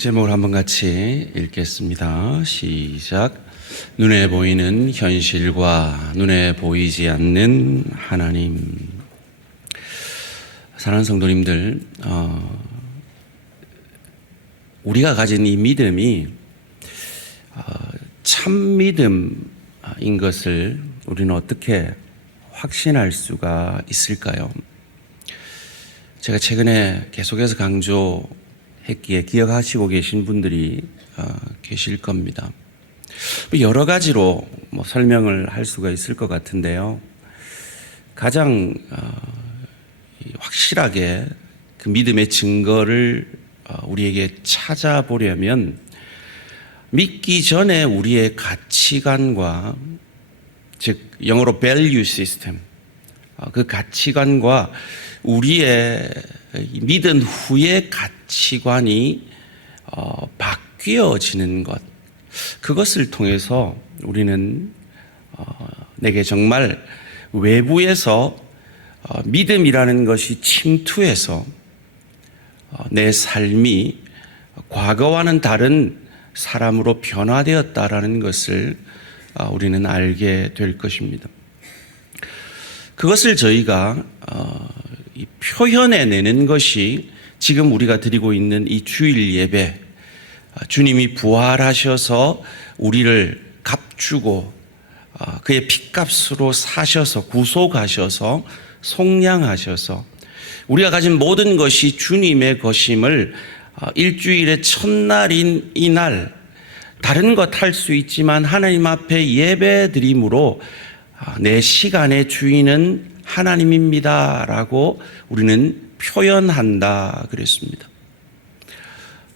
제목을 한번 같이 읽겠습니다. 시작. 눈에 보이는 현실과 눈에 보이지 않는 하나님. 사랑하는 성도님들, 우리가 가진 이 믿음이 참 믿음인 것을 우리는 어떻게 확신할 수가 있을까요? 제가 최근에 계속해서 강조했기에 기억하시고 계신 분들이 계실 겁니다. 여러 가지로 설명을 할 수가 있을 것 같은데요. 가장 확실하게 그 믿음의 증거를 우리에게 찾아보려면 믿기 전에 우리의 가치관과, 즉 영어로 value system, 그 가치관과 우리의 믿은 후의 가치관이 바뀌어지는 것, 그것을 통해서 우리는 내게 정말 외부에서 믿음이라는 것이 침투해서 내 삶이 과거와는 다른 사람으로 변화되었다라는 것을 우리는 알게 될 것입니다. 그것을 저희가 표현해내는 것이 지금 우리가 드리고 있는 이 주일 예배, 주님이 부활하셔서 우리를 값주고 그의 핏값으로 사셔서 구속하셔서 속량하셔서 우리가 가진 모든 것이 주님의 것임을 일주일의 첫날인 이날 다른 것 할 수 있지만 하나님 앞에 예배드림으로 내 시간의 주인은 하나님입니다 라고 우리는 표현한다 그랬습니다.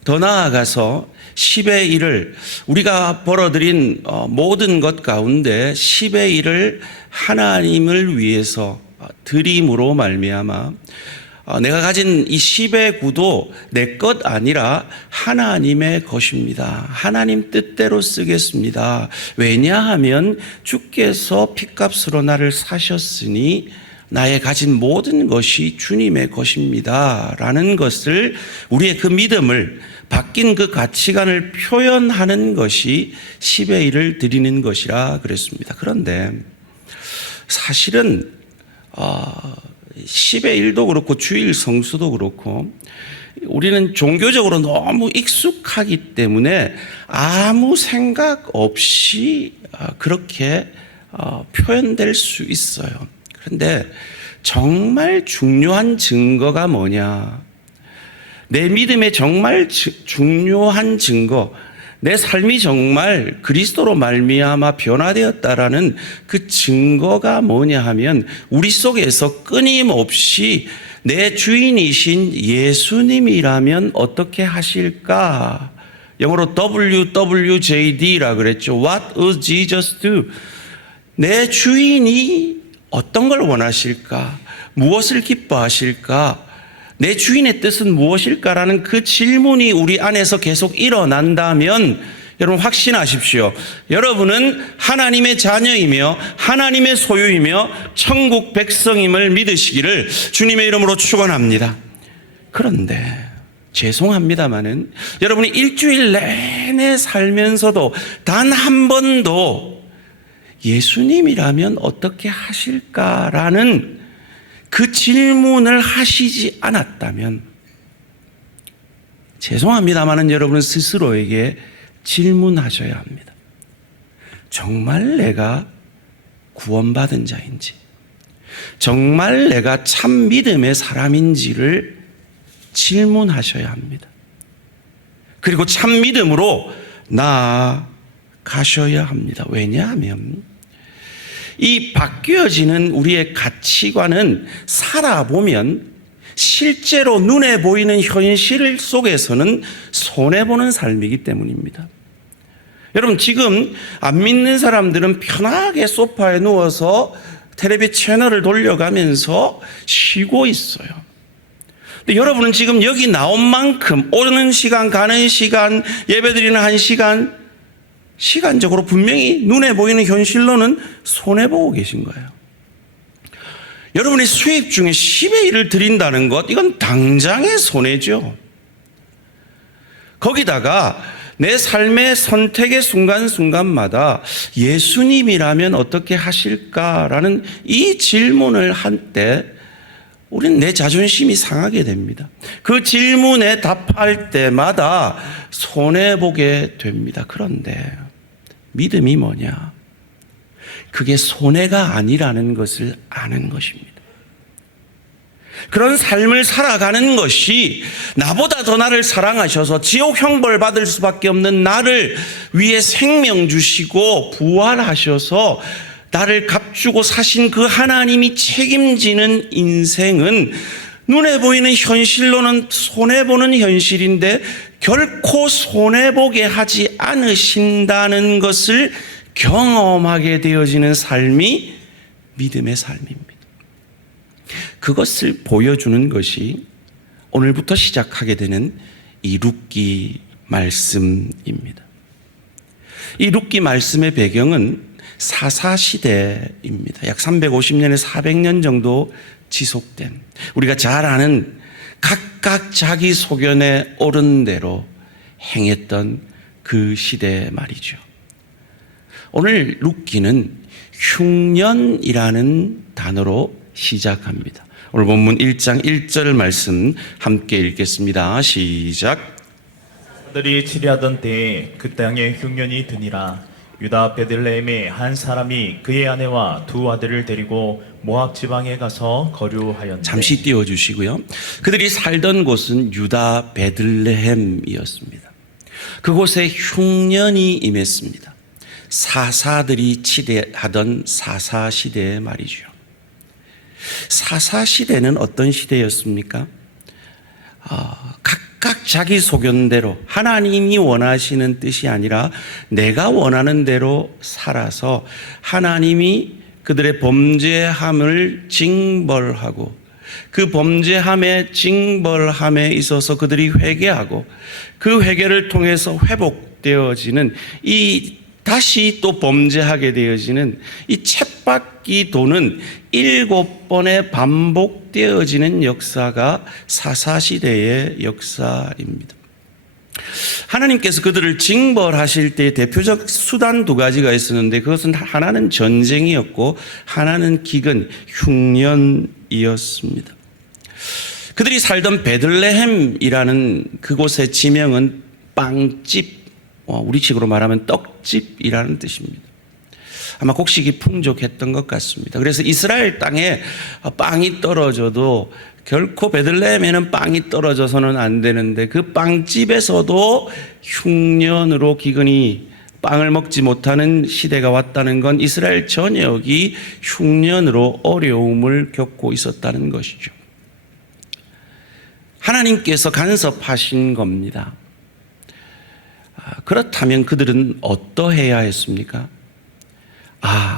더 나아가서 10의 1을 우리가 벌어들인 모든 것 가운데 10의 1을 하나님을 위해서 드림으로 말미암아 내가 가진 이 10의 9도 내 것 아니라 하나님의 것입니다. 하나님 뜻대로 쓰겠습니다. 왜냐하면 주께서 핏값으로 나를 사셨으니 나의 가진 모든 것이 주님의 것입니다 라는 것을, 우리의 그 믿음을, 바뀐 그 가치관을 표현하는 것이 10의 1을 드리는 것이라 그랬습니다. 그런데 사실은 10의 1도 그렇고 주일 성수도 그렇고 우리는 종교적으로 너무 익숙하기 때문에 아무 생각 없이 그렇게 표현될 수 있어요. 그런데 정말 중요한 증거가 뭐냐? 내 믿음의 정말 중요한 증거, 내 삶이 정말 그리스도로 말미암아 변화되었다라는 그 증거가 뭐냐 하면 우리 속에서 끊임없이 내 주인이신 예수님이라면 어떻게 하실까? 영어로 WWJD라 그랬죠. What would Jesus do? 내 주인이 어떤 걸 원하실까? 무엇을 기뻐하실까? 내 주인의 뜻은 무엇일까라는 그 질문이 우리 안에서 계속 일어난다면 여러분 확신하십시오. 여러분은 하나님의 자녀이며 하나님의 소유이며 천국 백성임을 믿으시기를 주님의 이름으로 축원합니다. 그런데 죄송합니다마는 여러분이 일주일 내내 살면서도 단 한 번도 예수님이라면 어떻게 하실까라는 그 질문을 하시지 않았다면 죄송합니다마는 여러분은 스스로에게 질문하셔야 합니다. 정말 내가 구원받은 자인지, 정말 내가 참 믿음의 사람인지를 질문하셔야 합니다. 그리고 참 믿음으로 나아가셔야 합니다. 왜냐하면 이 바뀌어지는 우리의 가치관은 살아보면 실제로 눈에 보이는 현실 속에서는 손해보는 삶이기 때문입니다. 여러분 지금 안 믿는 사람들은 편하게 소파에 누워서 텔레비 채널을 돌려가면서 쉬고 있어요. 근데 여러분은 지금 여기 나온 만큼 오는 시간 가는 시간 예배드리는 한 시간 시간적으로 분명히 눈에 보이는 현실로는 손해보고 계신 거예요. 여러분의 수입 중에 10의 1을 드린다는 것, 이건 당장의 손해죠. 거기다가 내 삶의 선택의 순간순간마다 예수님이라면 어떻게 하실까라는 이 질문을 할 때 우리는 내 자존심이 상하게 됩니다. 그 질문에 답할 때마다 손해보게 됩니다. 그런데 믿음이 뭐냐? 그게 손해가 아니라는 것을 아는 것입니다. 그런 삶을 살아가는 것이 나보다 더 나를 사랑하셔서 지옥 형벌 받을 수밖에 없는 나를 위해 생명 주시고 부활하셔서 나를 값주고 사신 그 하나님이 책임지는 인생은 눈에 보이는 현실로는 손해보는 현실인데 결코 손해보게 하지 않으신다는 것을 경험하게 되어지는 삶이 믿음의 삶입니다. 그것을 보여주는 것이 오늘부터 시작하게 되는 이 룻기 말씀입니다. 이 룻기 말씀의 배경은 사사시대입니다. 약 350년에서 400년 정도 지속된, 우리가 잘 아는 각각 자기 소견에 옳은 대로 행했던 그 시대 말이죠. 오늘 룻기는 흉년이라는 단어로 시작합니다. 오늘 본문 1장 1절 말씀 함께 읽겠습니다. 시작. 그들이 치리하던 때에 그 땅에 흉년이 드니라. 유다 베들레헴의 한 사람이 그의 아내와 두 아들을 데리고 모압 지방에 가서 거류하였는데. 잠시 띄워주시고요. 그들이 살던 곳은 유다 베들레헴이었습니다. 그곳에 흉년이 임했습니다. 사사들이 치대하던 사사시대의 말이죠. 사사시대는 어떤 시대였습니까? 각각 자기 소견대로 하나님이 원하시는 뜻이 아니라 내가 원하는 대로 살아서 하나님이 그들의 범죄함을 징벌하고 그 범죄함의 징벌함에 있어서 그들이 회개하고 그 회개를 통해서 회복되어지는 이 다시 또 범죄하게 되어지는 이 쳇바퀴 도는 7번의 반복되어지는 역사가 사사시대의 역사입니다. 하나님께서 그들을 징벌하실 때 대표적 수단 두 가지가 있었는데 그것은 하나는 전쟁이었고 하나는 기근, 흉년이었습니다. 그들이 살던 베들레헴이라는 그곳의 지명은 빵집, 우리식으로 말하면 떡집이라는 뜻입니다. 아마 곡식이 풍족했던 것 같습니다. 그래서 이스라엘 땅에 빵이 떨어져도 결코 베들레헴에는 빵이 떨어져서는 안 되는데 그 빵집에서도 흉년으로 기근이 빵을 먹지 못하는 시대가 왔다는 건 이스라엘 전역이 흉년으로 어려움을 겪고 있었다는 것이죠. 하나님께서 간섭하신 겁니다. 그렇다면 그들은 어떠해야 했습니까?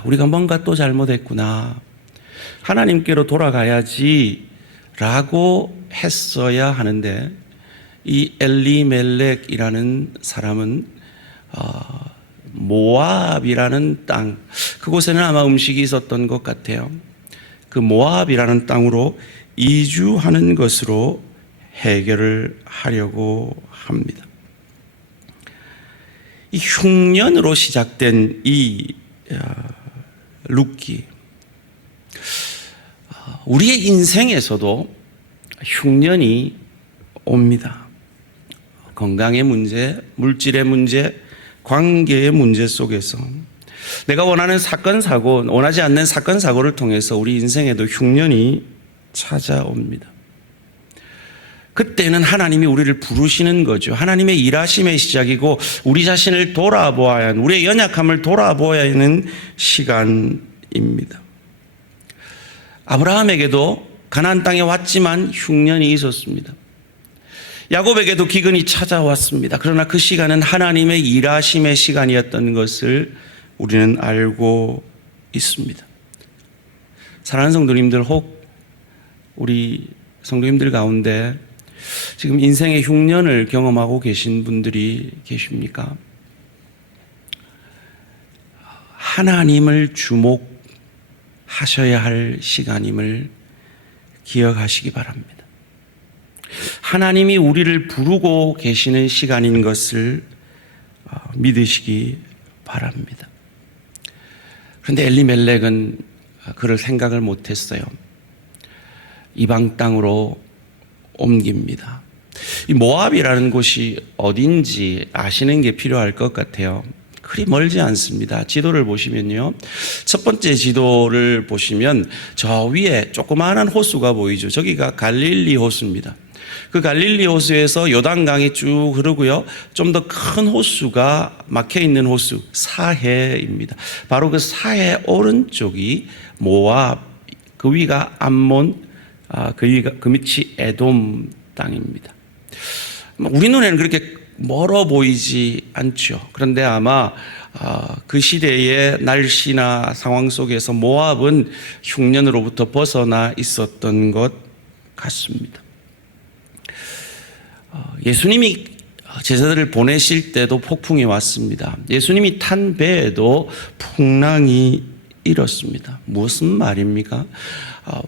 우리가 뭔가 또 잘못했구나. 하나님께로 돌아가야지 라고 했어야 하는데 이 엘리멜렉이라는 사람은 모압이라는 땅, 그곳에는 아마 음식이 있었던 것 같아요. 그 모압이라는 땅으로 이주하는 것으로 해결을 하려고 합니다. 이 흉년으로 시작된 이 룻기, 우리의 인생에서도 흉년이 옵니다. 건강의 문제, 물질의 문제, 관계의 문제 속에서 내가 원하는 사건, 사고, 원하지 않는 사건, 사고를 통해서 우리 인생에도 흉년이 찾아옵니다. 그때는 하나님이 우리를 부르시는 거죠. 하나님의 일하심의 시작이고 우리 자신을 돌아보아야 하는, 우리의 연약함을 돌아보아야 하는 시간입니다. 아브라함에게도 가나안 땅에 왔지만 흉년이 있었습니다. 야곱에게도 기근이 찾아왔습니다. 그러나 그 시간은 하나님의 일하심의 시간이었던 것을 우리는 알고 있습니다. 사랑하는 성도님들, 혹 우리 성도님들 가운데 지금 인생의 흉년을 경험하고 계신 분들이 계십니까? 하나님을 주목하셔야 할 시간임을 기억하시기 바랍니다. 하나님이 우리를 부르고 계시는 시간인 것을 믿으시기 바랍니다. 그런데 엘리멜렉은 그럴 생각을 못했어요. 이방 땅으로 옮깁니다. 이 모압이라는 곳이 어딘지 아시는 게 필요할 것 같아요. 그리 멀지 않습니다. 지도를 보시면요. 첫 번째 지도를 보시면 저 위에 조그마한 호수가 보이죠. 저기가 갈릴리 호수입니다. 그 갈릴리 호수에서 요단강이 쭉 흐르고요. 좀 더 큰 호수가 막혀 있는 호수, 사해입니다. 바로 그 사해 오른쪽이 모압, 그 위가 암몬, 그 밑이 에돔 땅입니다. 우리 눈에는 그렇게 멀어 보이지 않죠. 그런데 아마 그 시대의 날씨나 상황 속에서 모압은 흉년으로부터 벗어나 있었던 것 같습니다. 예수님이 제자들을 보내실 때도 폭풍이 왔습니다. 예수님이 탄 배에도 풍랑이 일었습니다. 무슨 말입니까?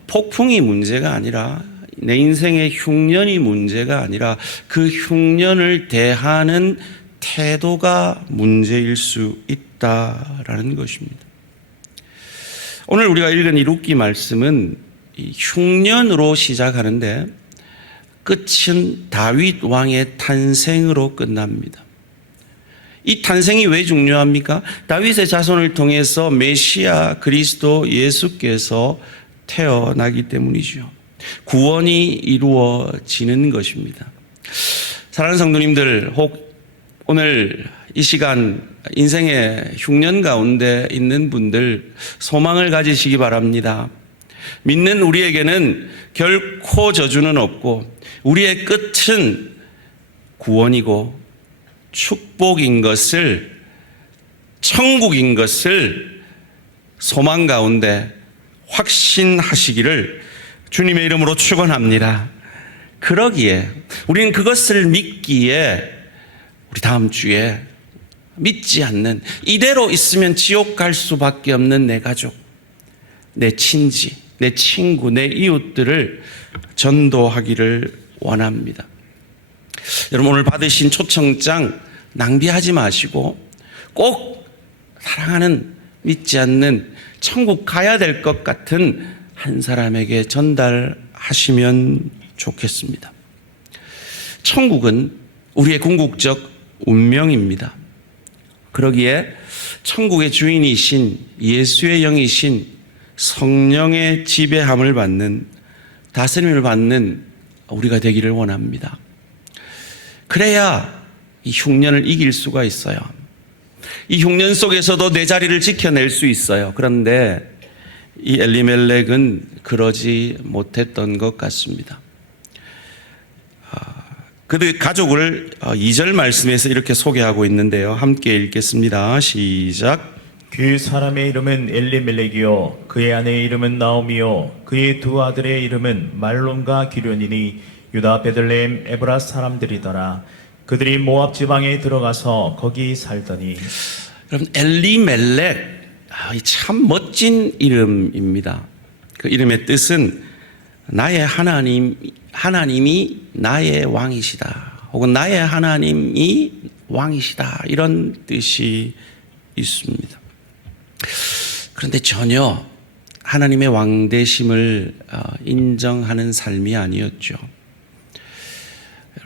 폭풍이 문제가 아니라 내 인생의 흉년이 문제가 아니라 그 흉년을 대하는 태도가 문제일 수 있다라는 것입니다. 오늘 우리가 읽은 이 룻기 말씀은 이 흉년으로 시작하는데 끝은 다윗 왕의 탄생으로 끝납니다. 이 탄생이 왜 중요합니까? 다윗의 자손을 통해서 메시아 그리스도 예수께서 태어나기 때문이죠. 구원이 이루어지는 것입니다. 사랑하는 성도님들, 혹 오늘 이 시간 인생의 흉년 가운데 있는 분들 소망을 가지시기 바랍니다. 믿는 우리에게는 결코 저주는 없고 우리의 끝은 구원이고 축복인 것을, 천국인 것을 소망 가운데 확신하시기를 주님의 이름으로 축원합니다. 그러기에 우리는 그것을 믿기에 우리 다음 주에 믿지 않는, 이대로 있으면 지옥 갈 수밖에 없는 내 가족, 내 친지, 내 친구, 내 이웃들을 전도하기를 원합니다. 여러분, 오늘 받으신 초청장 낭비하지 마시고 꼭 사랑하는, 믿지 않는, 천국 가야 될 것 같은 한 사람에게 전달하시면 좋겠습니다. 천국은 우리의 궁극적 운명입니다. 그러기에 천국의 주인이신 예수의 영이신 성령의 지배함을 받는, 다스림을 받는 우리가 되기를 원합니다. 그래야 이 흉년을 이길 수가 있어요. 이 흉년 속에서도 내 자리를 지켜낼 수 있어요. 그런데 이 엘리멜렉은 그러지 못했던 것 같습니다. 그들 가족을 2절 말씀에서 이렇게 소개하고 있는데요. 함께 읽겠습니다. 시작. 그 사람의 이름은 엘리멜렉이요 그의 아내의 이름은 나오미요 그의 두 아들의 이름은 말론과 기련이니 유다 베들레헴 에브라 사람들이더라. 그들이 모압 지방에 들어가서 거기 살더니. 여러분, 엘리멜렉, 참 멋진 이름입니다. 그 이름의 뜻은 나의 하나님이 나의 왕이시다, 혹은 나의 하나님이 왕이시다, 이런 뜻이 있습니다. 그런데 전혀 하나님의 왕되심을 인정하는 삶이 아니었죠.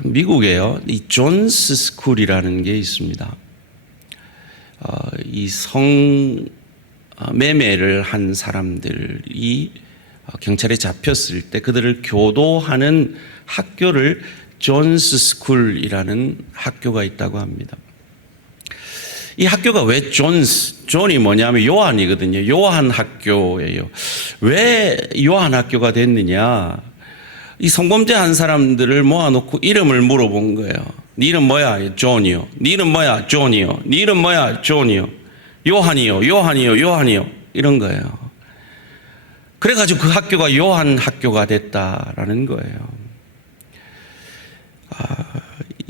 미국에요, 이 존스 스쿨이라는 게 있습니다. 이 매매를 한 사람들이 경찰에 잡혔을 때 그들을 교도하는 학교를 존스 스쿨이라는 학교가 있다고 합니다. 이 학교가 왜 존이 뭐냐면 요한이거든요. 요한 학교예요. 왜 요한 학교가 됐느냐? 이 성범죄한 사람들을 모아놓고 이름을 물어본 거예요. 네 이름 뭐야? 존이요. 네 이름 뭐야? 존이요. 네 이름 뭐야? 존이요. 요한이요. 이런 거예요. 그래가지고 그 학교가 요한 학교가 됐다라는 거예요.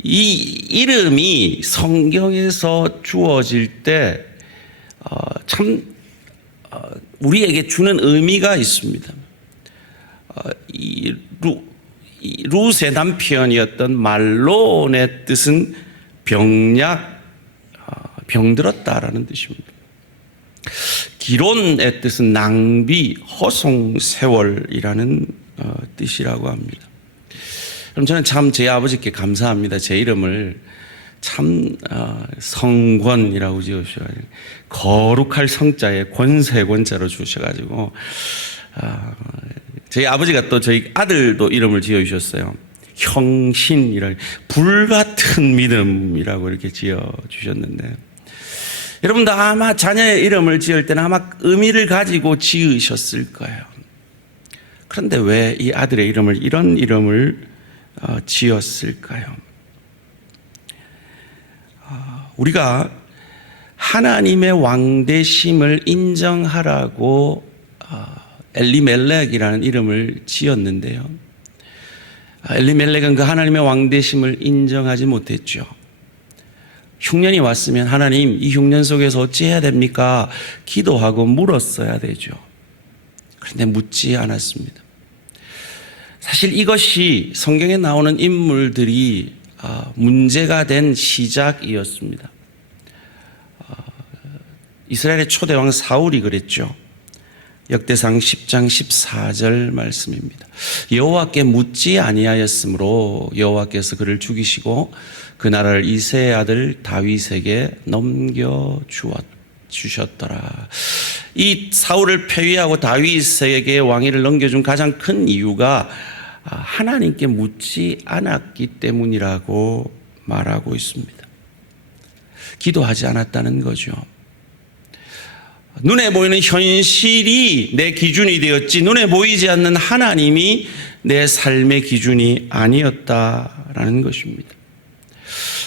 이 이름이 성경에서 주어질 때 참 우리에게 주는 의미가 있습니다. 이 룻의 남편이었던 말론의 뜻은 병들었다라는 뜻입니다. 기론의 뜻은 낭비, 허송, 세월이라는 뜻이라고 합니다. 그럼 저는 참 제 아버지께 감사합니다. 제 이름을 참 성권이라고 지으셔가지고 거룩할 성자에 권세 권자로 주셔가지고 저희 아버지가 또 저희 아들도 이름을 지어주셨어요. 형신이라 불같은 믿음이라고 이렇게 지어주셨는데, 여러분도 아마 자녀의 이름을 지을 때는 아마 의미를 가지고 지으셨을 거예요. 그런데 왜 이 아들의 이름을 이런 이름을 지었을까요? 우리가 하나님의 왕되심을 인정하라고 엘리멜렉이라는 이름을 지었는데요, 엘리멜렉은 그 하나님의 왕되심을 인정하지 못했죠. 흉년이 왔으면 하나님, 이 흉년 속에서 어찌해야 됩니까? 기도하고 물었어야 되죠. 그런데 묻지 않았습니다. 사실 이것이 성경에 나오는 인물들이 문제가 된 시작이었습니다. 이스라엘의 초대왕 사울이 그랬죠. 역대상 10장 14절 말씀입니다. 여호와께 묻지 아니하였으므로 여호와께서 그를 죽이시고 그 나라를 이새의 아들 다윗에게 넘겨주셨더라. 이 사울을 폐위하고 다윗에게 왕위를 넘겨준 가장 큰 이유가 하나님께 묻지 않았기 때문이라고 말하고 있습니다. 기도하지 않았다는 거죠. 눈에 보이는 현실이 내 기준이 되었지, 눈에 보이지 않는 하나님이 내 삶의 기준이 아니었다라는 것입니다.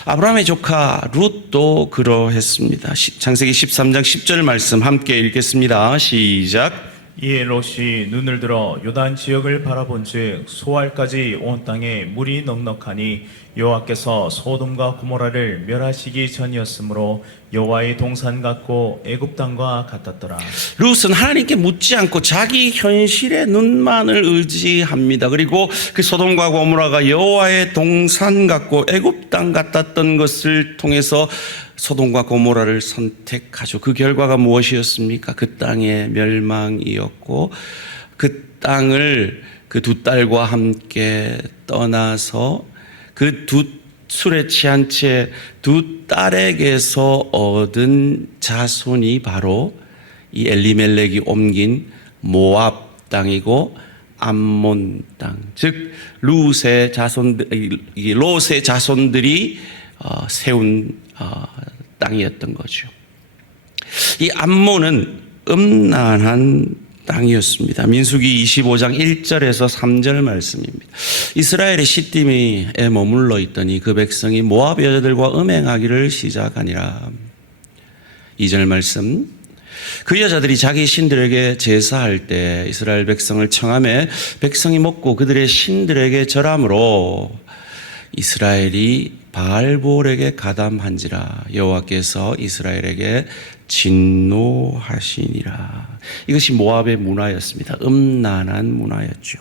아브라함의 조카 룻도 그러했습니다. 창세기 13장 10절 말씀 함께 읽겠습니다. 시작. 이에 롯이 눈을 들어 요단 지역을 바라본즉 소알까지 온 땅에 물이 넉넉하니 여호와께서 소돔과 고모라를 멸하시기 전이었으므로 여호와의 동산 같고 애굽 땅과 같았더라. 룻은 하나님께 묻지 않고 자기 현실의 눈만을 의지합니다. 그리고 그 소돔과 고모라가 여호와의 동산 같고 애굽 땅 같았던 것을 통해서 소돔과 고모라를 선택하죠. 그 결과가 무엇이었습니까? 그 땅의 멸망이었고, 그 땅을 그 두 딸과 함께 떠나서 그 두 술에 취한 채 두 딸에게서 얻은 자손이 바로 이 엘리멜렉이 옮긴 모압 땅이고 암몬 땅, 즉 롯의 자손들이 세운 땅이었던 거죠. 이 암몬은 음란한 땅이었습니다. 민수기 25장 1절에서 3절 말씀입니다. 이스라엘의 시딤에 머물러 있더니 그 백성이 모압 여자들과 음행하기를 시작하니라. 2절 말씀. 그 여자들이 자기 신들에게 제사할 때 이스라엘 백성을 청하매 백성이 먹고 그들의 신들에게 절함으로 이스라엘이 바알볼에게 가담한지라. 여호와께서 이스라엘에게 진노하시니라. 이것이 모압의 문화였습니다. 음란한 문화였죠.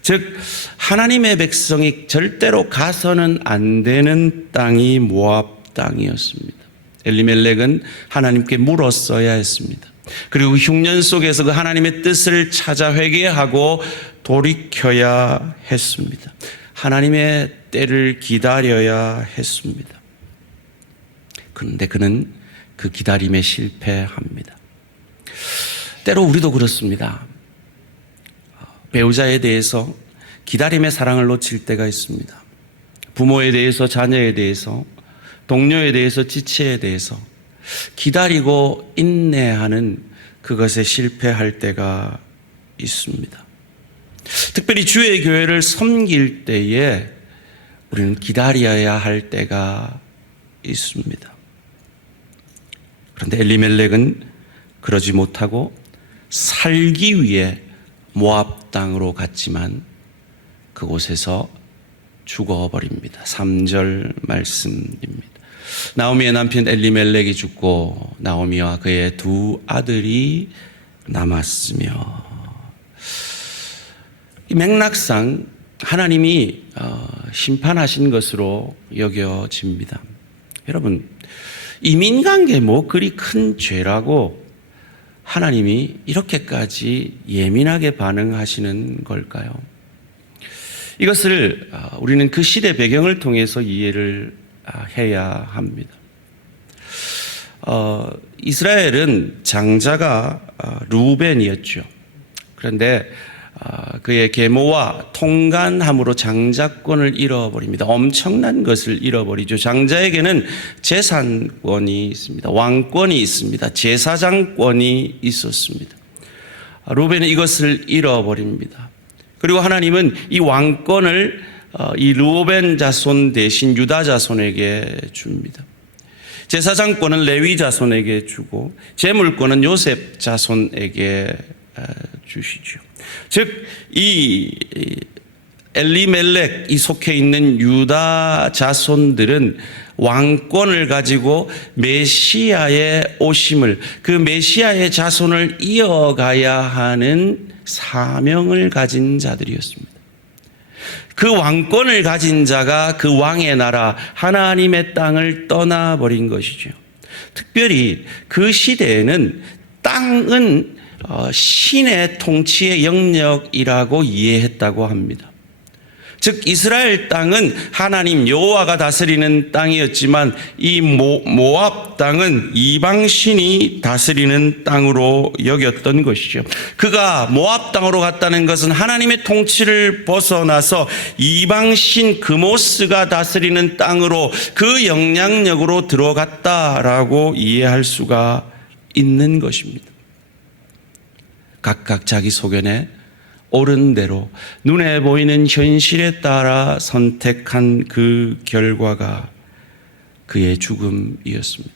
즉 하나님의 백성이 절대로 가서는 안 되는 땅이 모압 땅이었습니다. 엘리멜렉은 하나님께 물었어야 했습니다. 그리고 흉년 속에서 그 하나님의 뜻을 찾아 회개하고 돌이켜야 했습니다. 하나님의 때를 기다려야 했습니다. 그런데 그는 그 기다림에 실패합니다. 때로 우리도 그렇습니다. 배우자에 대해서 기다림의 사랑을 놓칠 때가 있습니다. 부모에 대해서, 자녀에 대해서, 동료에 대해서, 지체에 대해서 기다리고 인내하는 그것에 실패할 때가 있습니다. 특별히 주의 교회를 섬길 때에 우리는 기다려야 할 때가 있습니다. 그런데 엘리멜렉은 그러지 못하고 살기 위해 모압 땅으로 갔지만 그곳에서 죽어버립니다. 3절 말씀입니다. 나오미의 남편 엘리멜렉이 죽고 나오미와 그의 두 아들이 남았으며, 이 맥락상 하나님이 심판하신 것으로 여겨집니다. 여러분, 이민관계 뭐 그리 큰 죄라고 하나님이 이렇게까지 예민하게 반응하시는 걸까요? 이것을 우리는 그 시대 배경을 통해서 이해를 해야 합니다. 이스라엘은 장자가 루벤이었죠. 그런데 그의 계모와 통간함으로 장자권을 잃어버립니다. 엄청난 것을 잃어버리죠. 장자에게는 재산권이 있습니다. 왕권이 있습니다. 제사장권이 있었습니다. 루벤은 이것을 잃어버립니다. 그리고 하나님은 이 왕권을 이 루벤 자손 대신 유다 자손에게 줍니다. 제사장권은 레위 자손에게 주고 재물권은 요셉 자손에게 주시죠. 즉 이 엘리멜렉 이 속해 있는 유다 자손들은 왕권을 가지고 메시아의 오심을, 그 메시아의 자손을 이어가야 하는 사명을 가진 자들이었습니다. 그 왕권을 가진 자가 그 왕의 나라 하나님의 땅을 떠나버린 것이죠. 특별히 그 시대에는 땅은 신의 통치의 영역이라고 이해했다고 합니다. 즉 이스라엘 땅은 하나님 여호와가 다스리는 땅이었지만 이 모압 땅은 이방신이 다스리는 땅으로 여겼던 것이죠. 그가 모압 땅으로 갔다는 것은 하나님의 통치를 벗어나서 이방신 그모스가 다스리는 땅으로 그 영향력으로 들어갔다라고 이해할 수가 있는 것입니다. 각각 자기 소견에 옳은 대로 눈에 보이는 현실에 따라 선택한 그 결과가 그의 죽음이었습니다.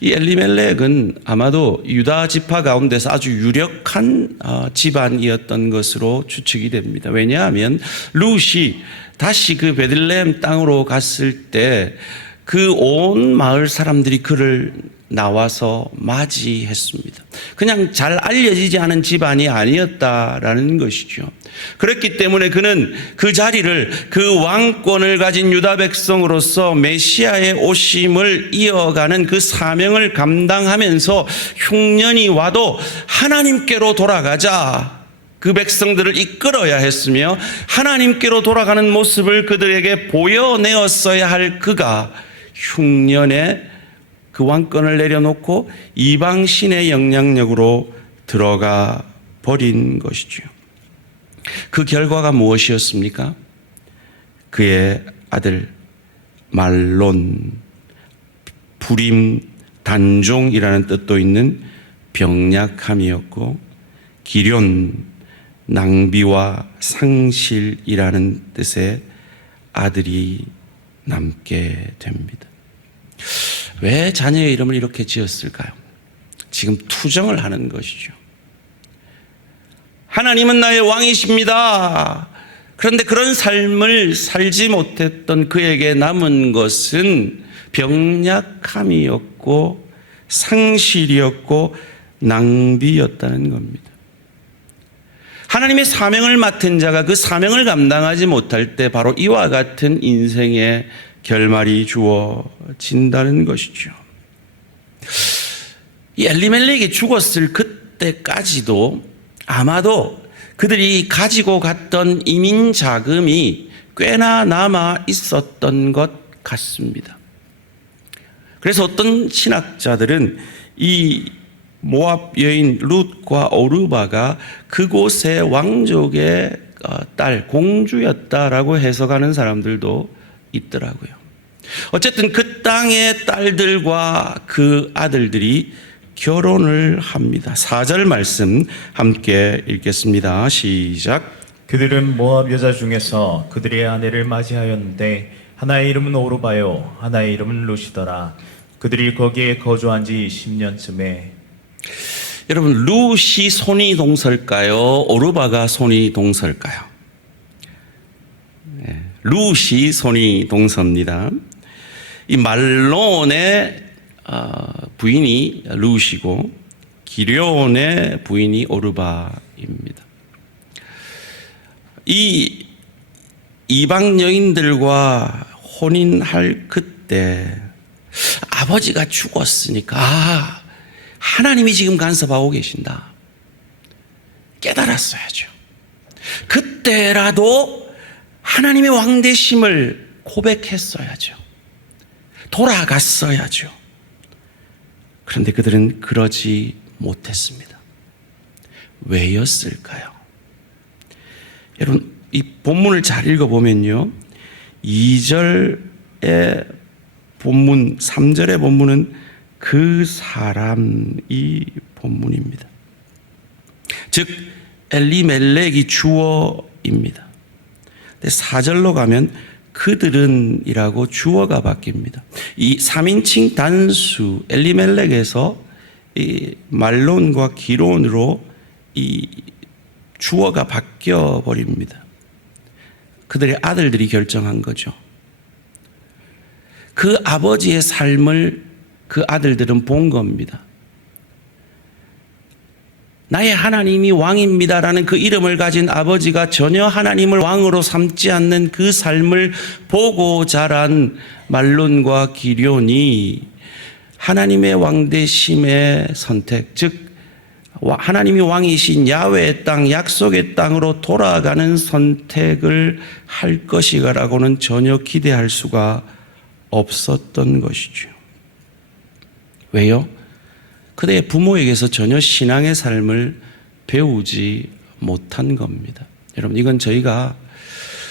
이 엘리멜렉은 아마도 유다 지파 가운데서 아주 유력한 집안이었던 것으로 추측이 됩니다. 왜냐하면 룻이 다시 그 베들레헴 땅으로 갔을 때 그 온 마을 사람들이 그를 나와서 맞이했습니다. 그냥 잘 알려지지 않은 집안이 아니었다라는 것이죠. 그렇기 때문에 그는 그 자리를, 그 왕권을 가진 유다 백성으로서 메시아의 오심을 이어가는 그 사명을 감당하면서 흉년이 와도 하나님께로 돌아가자, 그 백성들을 이끌어야 했으며 하나님께로 돌아가는 모습을 그들에게 보여내었어야 할 그가 흉년에 그 왕권을 내려놓고 이방신의 영향력으로 들어가 버린 것이죠. 그 결과가 무엇이었습니까? 그의 아들 말론, 불임, 단종이라는 뜻도 있는 병약함이었고, 기련, 낭비와 상실이라는 뜻의 아들이 남게 됩니다. 왜 자녀의 이름을 이렇게 지었을까요? 지금 투정을 하는 것이죠. 하나님은 나의 왕이십니다. 그런데 그런 삶을 살지 못했던 그에게 남은 것은 병약함이었고 상실이었고 낭비였다는 겁니다. 하나님의 사명을 맡은 자가 그 사명을 감당하지 못할 때 바로 이와 같은 인생의 결말이 주어진다는 것이죠. 이 엘리멜렉이 죽었을 그때까지도 아마도 그들이 가지고 갔던 이민 자금이 꽤나 남아 있었던 것 같습니다. 그래서 어떤 신학자들은 이 모압 여인 룻과 오르바가 그곳의 왕족의 딸, 공주였다라고 해석하는 사람들도 있더라고요. 어쨌든 그 땅의 딸들과 그 아들들이 결혼을 합니다. 4절 말씀 함께 읽겠습니다. 시작. 그들은 모압 여자 중에서 그들의 아내를 맞이하였는데 하나의 이름은 오르바요 하나의 이름은 룻이더라. 그들이 거기에 거주한 지 10년쯤에. 여러분, 룻이 손이 동설까요? 오르바가 손이 동설까요? 룻이 손이 동서입니다. 이 말론의 부인이 룻이고 기련의 부인이 오르바입니다. 이 이방 여인들과 혼인할 그때 아버지가 죽었으니까 하나님이 지금 간섭하고 계신다. 깨달았어야죠. 그때라도 하나님의 왕되심을 고백했어야죠. 돌아갔어야죠. 그런데 그들은 그러지 못했습니다. 왜였을까요? 여러분, 이 본문을 잘 읽어보면요, 2절의 본문, 3절의 본문은 그 사람이 본문입니다. 즉 엘리멜렉이 주어입니다. 근데 4절로 가면 그들은 이라고 주어가 바뀝니다. 이 3인칭 단수 엘리멜렉에서 이 말론과 기론으로 이 주어가 바뀌어 버립니다. 그들의 아들들이 결정한 거죠. 그 아버지의 삶을 그 아들들은 본 겁니다. 나의 하나님이 왕입니다라는 그 이름을 가진 아버지가 전혀 하나님을 왕으로 삼지 않는 그 삶을 보고 자란 말론과 기럯이 하나님의 왕되심의 선택, 즉 하나님이 왕이신 야훼의 땅, 약속의 땅으로 돌아가는 선택을 할 것이라고는 전혀 기대할 수가 없었던 것이죠. 왜요? 그들의 부모에게서 전혀 신앙의 삶을 배우지 못한 겁니다. 여러분, 이건 저희가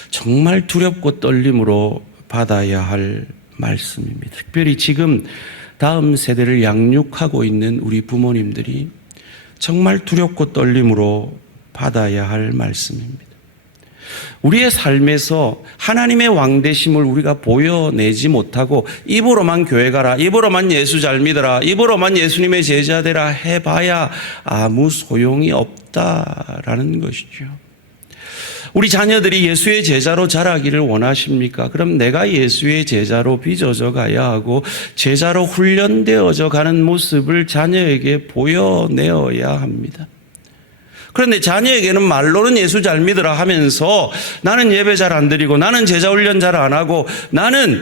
정말 두렵고 떨림으로 받아야 할 말씀입니다. 특별히 지금 다음 세대를 양육하고 있는 우리 부모님들이 정말 두렵고 떨림으로 받아야 할 말씀입니다. 우리의 삶에서 하나님의 왕되심을 우리가 보여내지 못하고 입으로만 교회 가라, 입으로만 예수 잘 믿어라, 입으로만 예수님의 제자 되라 해봐야 아무 소용이 없다라는 것이죠. 우리 자녀들이 예수의 제자로 자라기를 원하십니까? 그럼 내가 예수의 제자로 빚어져 가야 하고 제자로 훈련되어져 가는 모습을 자녀에게 보여내어야 합니다. 그런데 자녀에게는 말로는 예수 잘 믿으라 하면서 나는 예배 잘 안 드리고 나는 제자 훈련 잘 안 하고 나는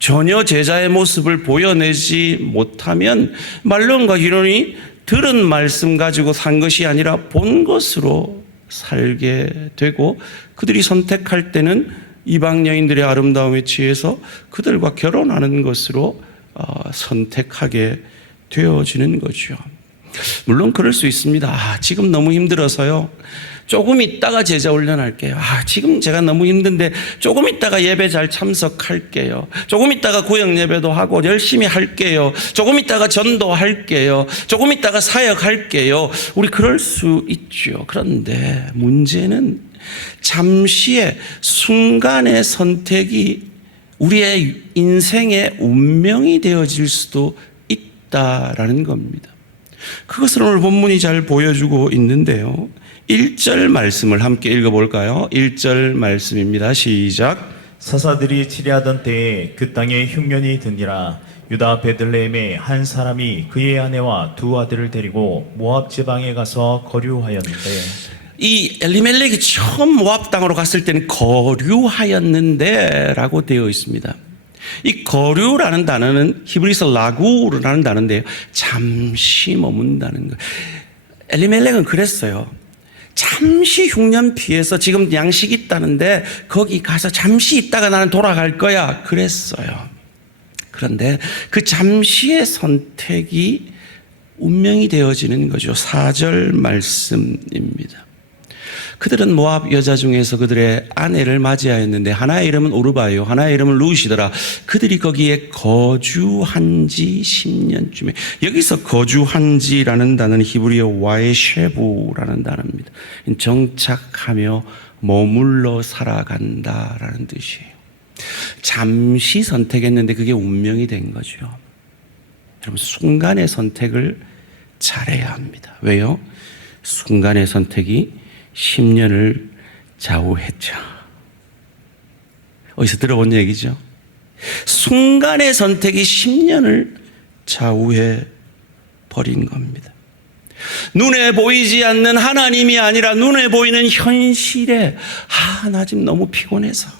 전혀 제자의 모습을 보여내지 못하면 말론과 기럯이 들은 말씀 가지고 산 것이 아니라 본 것으로 살게 되고 그들이 선택할 때는 이방 여인들의 아름다움에 취해서 그들과 결혼하는 것으로 선택하게 되어지는 거죠. 물론 그럴 수 있습니다. 지금 너무 힘들어서요. 조금 있다가 제자 훈련할게요. 지금 제가 너무 힘든데 조금 있다가 예배 잘 참석할게요. 조금 있다가 구역 예배도 하고 열심히 할게요. 조금 있다가 전도할게요. 조금 있다가 사역할게요. 우리 그럴 수 있죠. 그런데 문제는 잠시의 순간의 선택이 우리의 인생의 운명이 되어질 수도 있다라는 겁니다. 그것을 오늘 본문이 잘 보여주고 있는데요. 1절 말씀을 함께 읽어볼까요? 1절 말씀입니다. 시작. 사사들이 치리하던 때에 그 땅에 흉년이 드니라. 유다 베들레헴의 한 사람이 그의 아내와 두 아들을 데리고 모압 지방에 가서 거류하였는데, 이 엘리멜렉이 처음 모압 땅으로 갔을 때는 거류하였는데 라고 되어 있습니다. 이 거류라는 단어는 히브리서 라구라는 단어인데요, 잠시 머문다는 거예요. 엘리멜렉은 그랬어요. 잠시 흉년 피해서 지금 양식 있다는데 거기 가서 잠시 있다가 나는 돌아갈 거야 그랬어요. 그런데 그 잠시의 선택이 운명이 되어지는 거죠. 4절 말씀입니다. 그들은 모압 여자 중에서 그들의 아내를 맞이하였는데 하나의 이름은 오르바요, 하나의 이름은 루시더라. 그들이 거기에 거주한 지 10년쯤에, 여기서 거주한 지라는 단어는 히브리어 와에셰부라는 단어입니다. 정착하며 머물러 살아간다라는 뜻이에요. 잠시 선택했는데 그게 운명이 된 거죠. 여러분, 순간의 선택을 잘해야 합니다. 왜요? 순간의 선택이 10년을 좌우했죠. 어디서 들어본 얘기죠? 순간의 선택이 10년을 좌우해 버린 겁니다. 눈에 보이지 않는 하나님이 아니라 눈에 보이는 현실에 나 지금 너무 피곤해서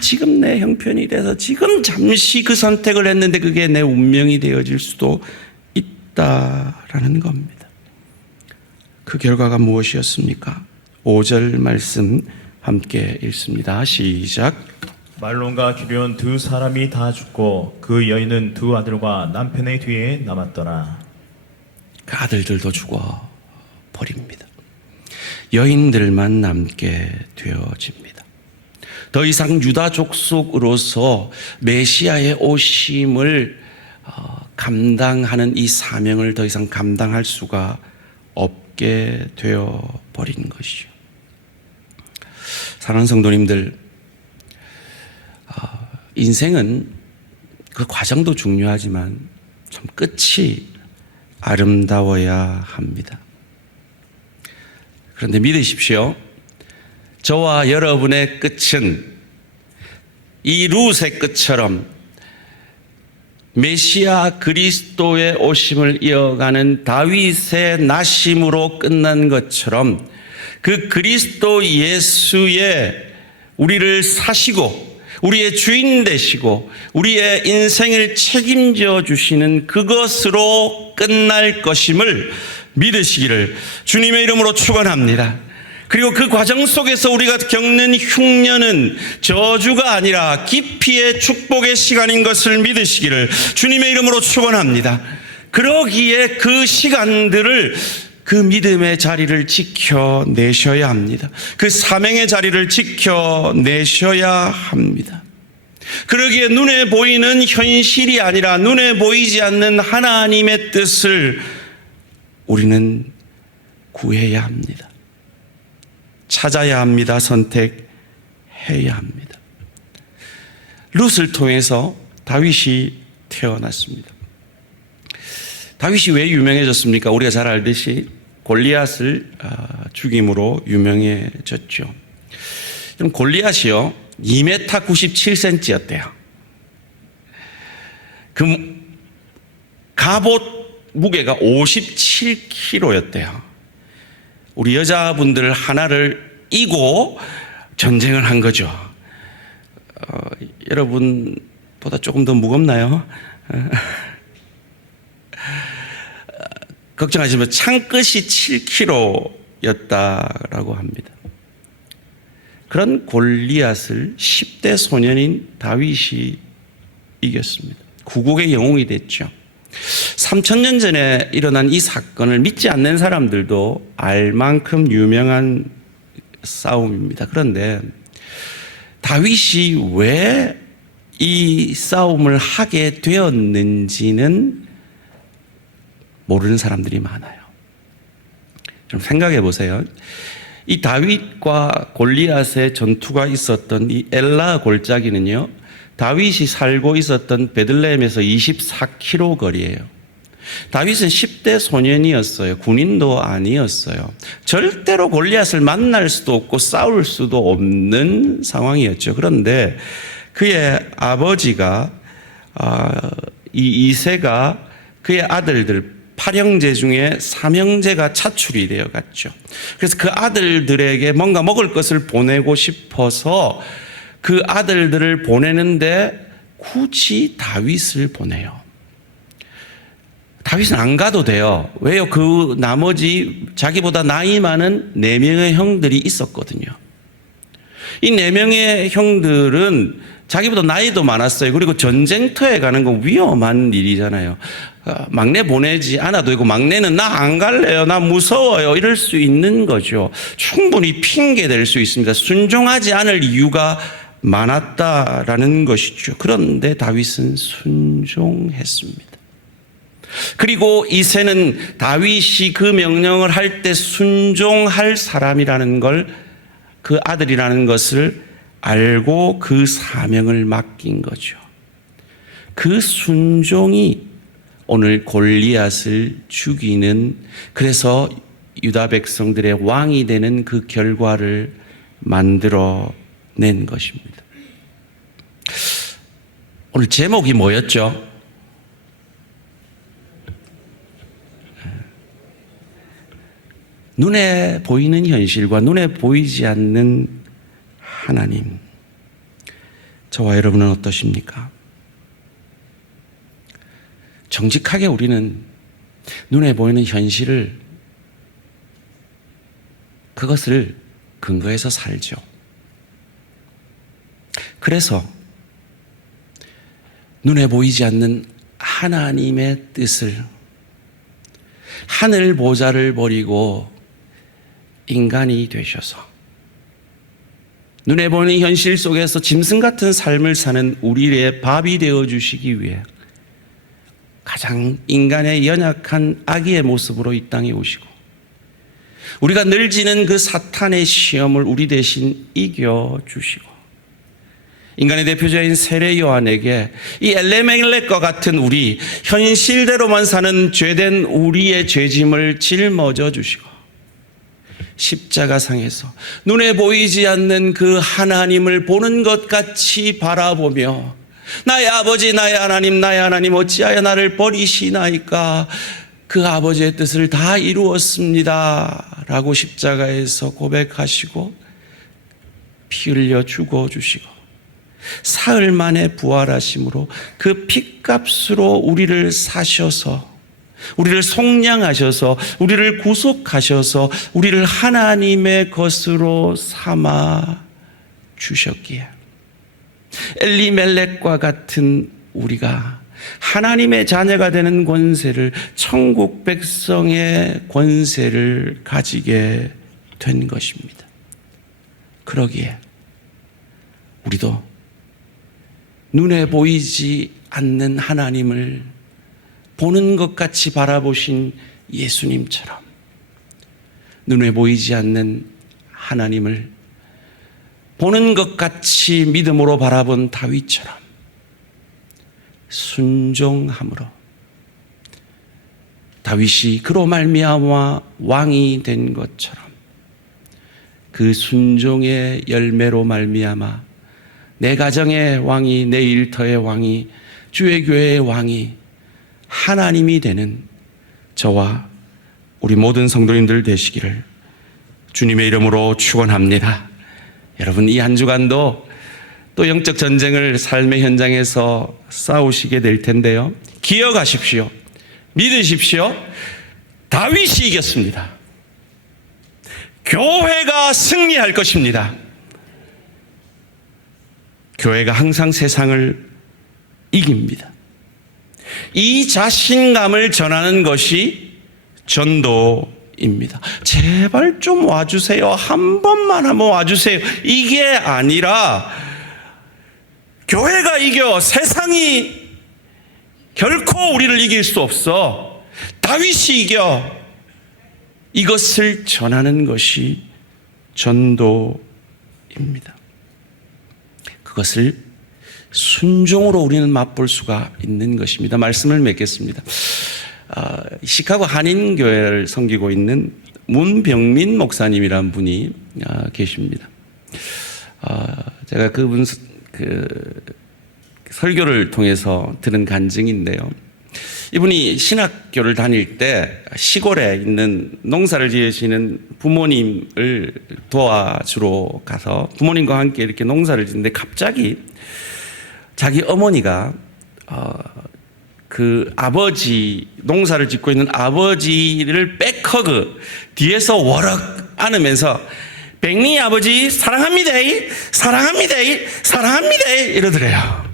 지금 내 형편이 돼서 지금 잠시 그 선택을 했는데 그게 내 운명이 되어질 수도 있다라는 겁니다. 그 결과가 무엇이었습니까? 5절 말씀 함께 읽습니다. 시작. 말론과 기럨 두 사람이 다 죽고 그 여인은 두 아들과 남편의 뒤에 남았더라. 그 아들들도 죽어 버립니다. 여인들만 남게 되어집니다. 더 이상 유다 족속으로서 메시아의 오심을 감당하는 이 사명을 더 이상 감당할 수가 없게 되어 버린 것이죠. 사랑하는 성도님들, 인생은 그 과정도 중요하지만 참 끝이 아름다워야 합니다. 그런데 믿으십시오. 저와 여러분의 끝은 이 룻의 끝처럼 메시아 그리스도의 오심을 이어가는 다윗의 나심으로 끝난 것처럼 그 그리스도 예수의 우리를 사시고 우리의 주인 되시고 우리의 인생을 책임져 주시는 그것으로 끝날 것임을 믿으시기를 주님의 이름으로 축원합니다. 그리고 그 과정 속에서 우리가 겪는 흉년은 저주가 아니라 깊이의 축복의 시간인 것을 믿으시기를 주님의 이름으로 축원합니다. 그러기에 그 시간들을 그 믿음의 자리를 지켜내셔야 합니다. 그 사명의 자리를 지켜내셔야 합니다. 그러기에 눈에 보이는 현실이 아니라 눈에 보이지 않는 하나님의 뜻을 우리는 구해야 합니다. 찾아야 합니다. 선택해야 합니다. 룻을 통해서 다윗이 태어났습니다. 다윗이 왜 유명해졌습니까? 우리가 잘 알듯이 골리앗을 죽임으로 유명해졌죠. 그럼 골리앗이요 2m 97cm였대요. 그 갑옷 무게가 57kg였대요. 우리 여자분들 하나를 이고 전쟁을 한 거죠. 여러분보다 조금 더 무겁나요? 걱정하지 마시고 창끝이 7kg였다라고 합니다. 그런 골리앗을 10대 소년인 다윗이 이겼습니다. 구국의 영웅이 됐죠. 3000년 전에 일어난 이 사건을 믿지 않는 사람들도 알 만큼 유명한 싸움입니다. 그런데 다윗이 왜 이 싸움을 하게 되었는지는 모르는 사람들이 많아요. 좀 생각해 보세요. 이 다윗과 골리앗의 전투가 있었던 이 엘라 골짜기는요, 다윗이 살고 있었던 베들레헴에서 24km 거리예요. 다윗은 10대 소년이었어요. 군인도 아니었어요. 절대로 골리앗을 만날 수도 없고 싸울 수도 없는 상황이었죠. 그런데 그의 아버지가 이 이새가 그의 아들들 8형제 중에 3형제가 차출이 되어 갔죠. 그래서 그 아들들에게 뭔가 먹을 것을 보내고 싶어서 그 아들들을 보내는데 굳이 다윗을 보내요. 다윗은 안 가도 돼요. 왜요? 그 나머지 자기보다 나이 많은 4명의 형들이 있었거든요. 이 4명의 형들은 자기보다 나이도 많았어요. 그리고 전쟁터에 가는 건 위험한 일이잖아요. 막내 보내지 않아도 되고 막내는 나 안 갈래요. 나 무서워요. 이럴 수 있는 거죠. 충분히 핑계 될 수 있습니다. 순종하지 않을 이유가 많았다라는 것이죠. 그런데 다윗은 순종했습니다. 그리고 이새는 다윗이 그 명령을 할 때 순종할 사람이라는 걸, 그 아들이라는 것을 알고 그 사명을 맡긴 거죠. 그 순종이 오늘 골리앗을 죽이는, 그래서 유다 백성들의 왕이 되는 그 결과를 만들어낸 것입니다. 오늘 제목이 뭐였죠? 눈에 보이는 현실과 눈에 보이지 않는 하나님, 저와 여러분은 어떠십니까? 정직하게 우리는 눈에 보이는 현실을, 그것을 근거해서 살죠. 그래서 눈에 보이지 않는 하나님의 뜻을, 하늘 보좌를 버리고 인간이 되셔서 눈에 보이는 현실 속에서 짐승 같은 삶을 사는 우리의 밥이 되어 주시기 위해 가장 인간의 연약한 아기의 모습으로 이 땅에 오시고, 우리가 늘 지는 그 사탄의 시험을 우리 대신 이겨주시고, 인간의 대표자인 세례 요한에게 이 엘레멜렉과 같은 우리, 현실대로만 사는 죄된 우리의 죄짐을 짊어져 주시고, 십자가상에서 눈에 보이지 않는 그 하나님을 보는 것 같이 바라보며, 나의 아버지, 나의 하나님 어찌하여 나를 버리시나이까, 그 아버지의 뜻을 다 이루었습니다 라고 십자가에서 고백하시고 피 흘려 죽어주시고 사흘 만에 부활하심으로 그 피값으로 우리를 사셔서, 우리를 속량하셔서, 우리를 구속하셔서 우리를 하나님의 것으로 삼아 주셨기에, 엘리멜렉과 같은 우리가 하나님의 자녀가 되는 권세를, 천국 백성의 권세를 가지게 된 것입니다. 그러기에 우리도 눈에 보이지 않는 하나님을 보는 것 같이 바라보신 예수님처럼, 눈에 보이지 않는 하나님을 보는 것 같이 믿음으로 바라본 다윗처럼 순종함으로, 다윗이 그로 말미암아 왕이 된 것처럼 그 순종의 열매로 말미암아 내 가정의 왕이, 내 일터의 왕이, 주의 교회의 왕이 하나님이 되는 저와 우리 모든 성도님들 되시기를 주님의 이름으로 축원합니다. 여러분, 이 한 주간도 또 영적 전쟁을 삶의 현장에서 싸우시게 될 텐데요, 기억하십시오. 믿으십시오. 다윗이 이겼습니다. 교회가 승리할 것입니다. 교회가 항상 세상을 이깁니다. 이 자신감을 전하는 것이 전도입니다. 제발 좀 와주세요. 한 번만 한번 와주세요. 이게 아니라, 교회가 이겨, 세상이 결코 우리를 이길 수 없어, 다윗이 이겨, 이것을 전하는 것이 전도입니다. 그것을 순종으로 우리는 맛볼 수가 있는 것입니다. 말씀을 맺겠습니다. 시카고 한인교회를 섬기고 있는 문병민 목사님이라는 분이 계십니다. 제가 그분 설교를 통해서 들은 간증인데요, 이분이 신학교를 다닐 때 시골에 있는 농사를 지으시는 부모님을 도와주러 가서 부모님과 함께 이렇게 농사를 짓는데, 갑자기 자기 어머니가 그 아버지, 농사를 짓고 있는 아버지를 백허그, 뒤에서 워럭 안으면서 백리 아버지 사랑합니다, 사랑합니다, 사랑합니다 이러더래요.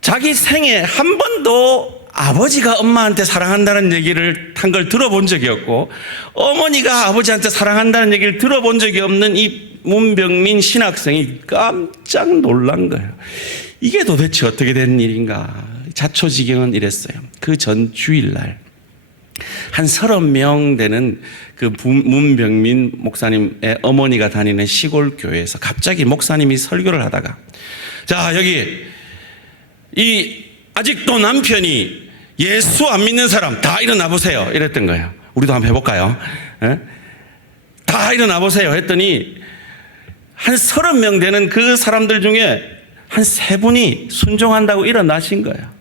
자기 생에 한 번도 아버지가 엄마한테 사랑한다는 얘기를 한 걸 들어본 적이 없고, 어머니가 아버지한테 사랑한다는 얘기를 들어본 적이 없는 이 문병민 신학생이 깜짝 놀란 거예요. 이게 도대체 어떻게 된 일인가. 자초지경은 이랬어요. 그 전 주일날 한 30명 되는 그 문병민 목사님의 어머니가 다니는 시골 교회에서 갑자기 목사님이 설교를 하다가, 자, 여기 이 아직도 남편이 예수 안 믿는 사람 다 일어나 보세요 이랬던 거예요. 우리도 한번 해볼까요? 에? 다 일어나 보세요 했더니 한 30명 되는 그 사람들 중에 한 3분이 순종한다고 일어나신 거예요.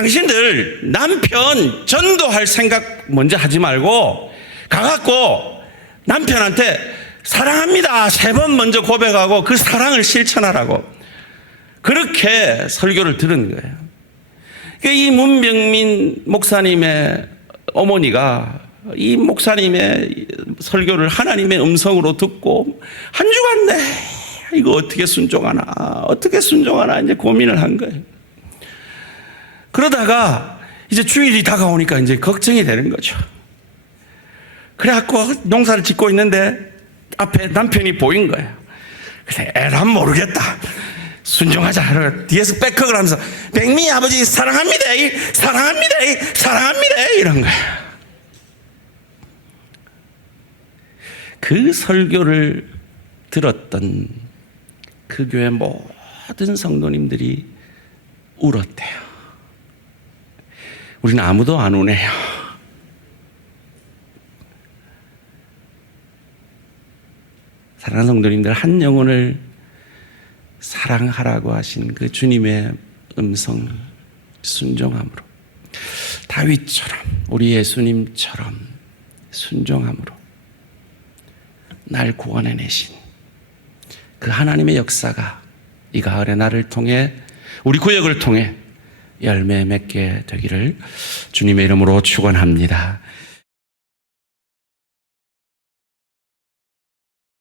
당신들 남편 전도할 생각 먼저 하지 말고 가갖고 남편한테 사랑합니다 3번 먼저 고백하고 그 사랑을 실천하라고 그렇게 설교를 들은 거예요. 이 문병민 목사님의 어머니가 이 목사님의 설교를 하나님의 음성으로 듣고 한 주간 이거 어떻게 순종하나 이제 고민을 한 거예요. 그러다가 이제 주일이 다가오니까 이제 걱정이 되는 거죠. 그래갖고 농사를 짓고 있는데 앞에 남편이 보인 거예요. 그래서 에라 모르겠다. 순종하자. 그러고 뒤에서 백허그를 하면서 백미 아버지 사랑합니다. 사랑합니다. 이런 거예요. 그 설교를 들었던 그 교회 모든 성도님들이 울었대요. 우리는 아무도 안 우네요. 사랑하는 성도님들, 한 영혼을 사랑하라고 하신 그 주님의 음성 순종함으로 다윗처럼 우리 예수님처럼 순종함으로 날 구원해내신 그 하나님의 역사가 이 가을에 나를 통해 우리 구역을 통해 열매 맺게 되기를 주님의 이름으로 축원합니다.